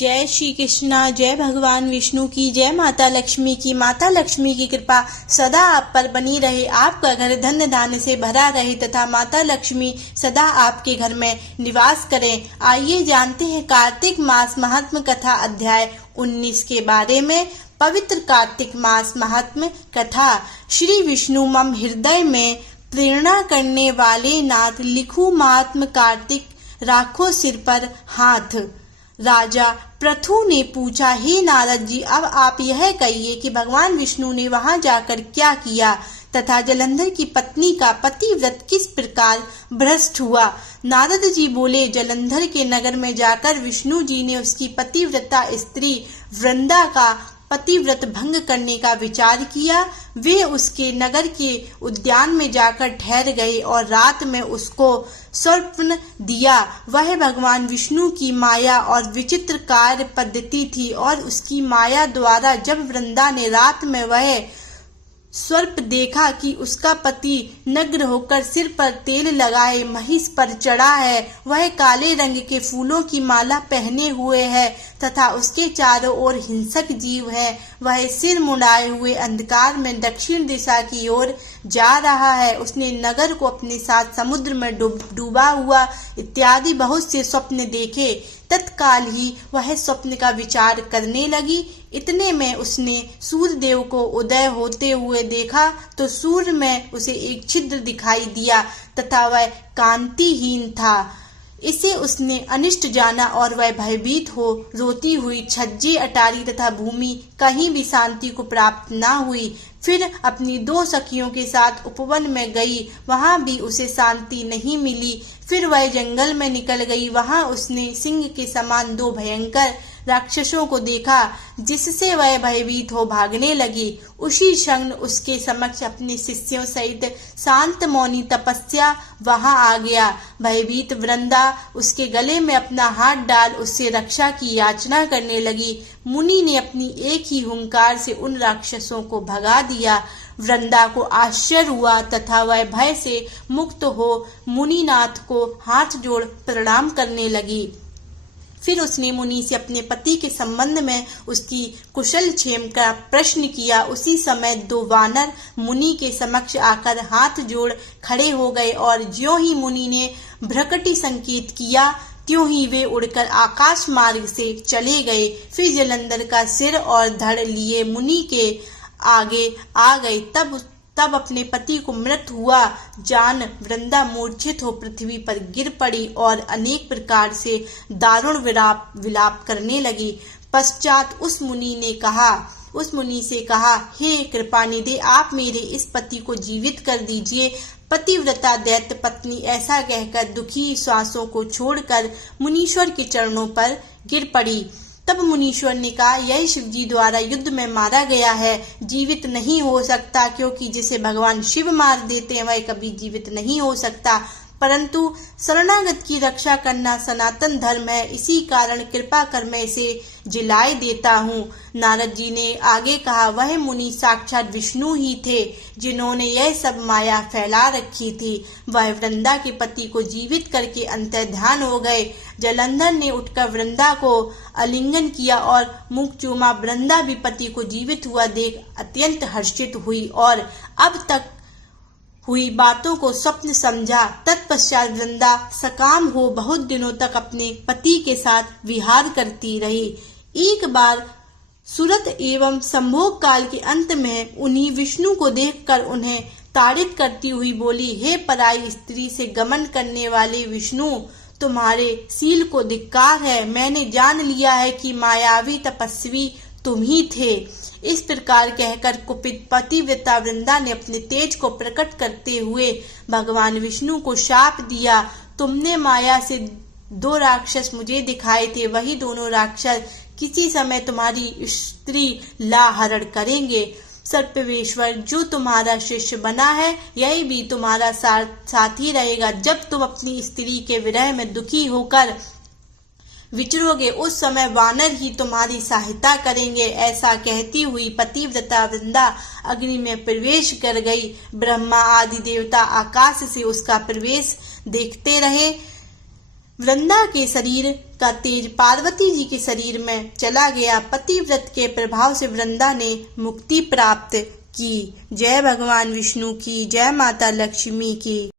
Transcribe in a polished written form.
जय श्री कृष्णा। जय भगवान विष्णु की, जय माता लक्ष्मी की। माता लक्ष्मी की कृपा सदा आप पर बनी रहे, आपका घर धन धान्य से भरा रहे तथा माता लक्ष्मी सदा आपके घर में निवास करें। आइए जानते हैं कार्तिक मास महात्म कथा अध्याय 19 के बारे में। पवित्र कार्तिक मास महात्म कथा। श्री विष्णु मम हृदय में प्रेरणा करने वाले नाथ, लिखू महात्म कार्तिक राखो सिर पर हाथ। राजा पृथु ने पूछा, हे नारद जी, अब आप यह कहिए कि भगवान विष्णु ने वहां जाकर क्या किया तथा जलंधर की पत्नी का पतिव्रत किस प्रकार भ्रष्ट हुआ। नारद जी बोले, जलंधर के नगर में जाकर विष्णु जी ने उसकी पतिव्रता स्त्री वृंदा का पतिव्रत भंग करने का विचार किया। वे उसके नगर के उद्यान में जाकर ठहर गए और रात में उसको स्वप्न दिया। वह भगवान विष्णु की माया और विचित्र कार्य पद्धति थी और उसकी माया द्वारा जब वृंदा ने रात में वह स्वप्न देखा कि उसका पति नग्न होकर सिर पर तेल लगाए महिष पर चढ़ा है, वह काले रंग के फूलों की माला पहने हुए है तथा उसके चारों ओर हिंसक जीव है, वह सिर मुड़ाए हुए अंधकार में दक्षिण दिशा की ओर जा रहा है, उसने नगर को अपने साथ समुद्र में डूबा हुआ इत्यादि बहुत से स्वप्न देखे। तत्काल ही वह स्वप्न का विचार करने लगी। इतने में उसने सूर्य देव को उदय होते हुए देखा तो सूर्य में उसे एक छिद्र दिखाई दिया तथा वह कांतिहीन था। इसे उसने अनिष्ट जाना और वह भयभीत हो रोती हुई छज्जे अटारी तथा भूमि कहीं भी शांति को प्राप्त न हुई। फिर अपनी दो सखियों के साथ उपवन में गई, वहां भी उसे शांति नहीं मिली। फिर वह जंगल में निकल गई, वहां उसने सिंह के समान दो भयंकर राक्षसों को देखा जिससे वह भयभीत हो भागने लगी। उसी क्षण उसके समक्ष अपने शिष्यों सहित शांत मौनी तपस्या वहां आ गया। भयभीत वृंदा उसके गले में अपना हाथ डाल उससे रक्षा की याचना करने लगी। मुनि ने अपनी एक ही हुंकार से उन राक्षसों को भगा दिया। वृंदा को आश्चर्य हुआ तथा वह भय से मुक्त हो मुनिनाथ को हाथ जोड़ प्रणाम करने लगी। फिर उसने मुनि से अपने पति के संबंध में उसकी कुशल क्षेम का प्रश्न किया। उसी समय दो वानर मुनि के समक्ष आकर हाथ जोड़ खड़े हो गए और ज्यों ही मुनि ने भ्रकटी संकेत किया त्यों ही वे उड़कर आकाश मार्ग से चले गए। फिर जलंधर का सिर और धड़ लिए मुनि के आगे आ गए। तब अपने पति को मृत हुआ जान वृंदा मूर्छित हो पृथ्वी पर गिर पड़ी और अनेक प्रकार से दारुण विलाप करने लगी। पश्चात उस मुनि से कहा, हे कृपानिधि, आप मेरे इस पति को जीवित कर दीजिए। पतिव्रता दैत्य पत्नी ऐसा कहकर दुखी श्वासों को छोड़कर मुनीश्वर के चरणों पर गिर पड़ी। तब मुनीश्वर ने कहा, यह शिवजी द्वारा युद्ध में मारा गया है, जीवित नहीं हो सकता, क्योंकि जिसे भगवान शिव मार देते हैं वह कभी जीवित नहीं हो सकता। परंतु शरणागत की रक्षा करना सनातन धर्म है, इसी कारण कृपा कर मैं इसे जिलाए देता हूँ। नारद जी ने आगे कहा, वह मुनि साक्षात विष्णु ही थे जिन्होंने यह सब माया फैला रखी थी। वह वृंदा के पति को जीवित करके अंतर्ध्यान हो गए। जलंधर ने उठकर वृंदा को आलिंगन किया और मुख चूमा। वृंदा भी पति को जीवित हुआ देख अत्यंत हर्षित हुई और अब तक हुई बातों को स्वप्न समझा। तत्पश्चात वृंदा सकाम हो बहुत दिनों तक अपने पति के साथ विहार करती रही। एक बार सुरत एवं संभोग काल के अंत में उन्हीं विष्णु को देखकर उन्हें ताड़ित करती हुई बोली, हे पराई स्त्री से गमन करने वाले विष्णु, तुम्हारे शील को धिक्कार है। मैंने जान लिया है कि मायावी तपस्वी तुम ही थे। इस प्रकार कहकर कुपित पतिव्रता वृंदा ने अपने तेज को प्रकट करते हुए भगवान विष्णु को शाप दिया, तुमने माया से दो राक्षस मुझे दिखाए थे, वही दोनों राक्षस किसी समय तुम्हारी स्त्री ला हरण करेंगे। सर्पवेश्वर जो तुम्हारा शिष्य बना है यही भी तुम्हारा साथी रहेगा। जब तुम अपनी स्त्री के विरह में दुखी होकर विचरोगे उस समय वानर ही तुम्हारी सहायता करेंगे। ऐसा कहती हुई पतिव्रता वृंदा अग्नि में प्रवेश कर गई। ब्रह्मा आदि देवता आकाश से उसका प्रवेश देखते रहे। वृंदा के शरीर का तेज पार्वती जी के शरीर में चला गया। पतिव्रत के प्रभाव से वृंदा ने मुक्ति प्राप्त की। जय भगवान विष्णु की, जय माता लक्ष्मी की।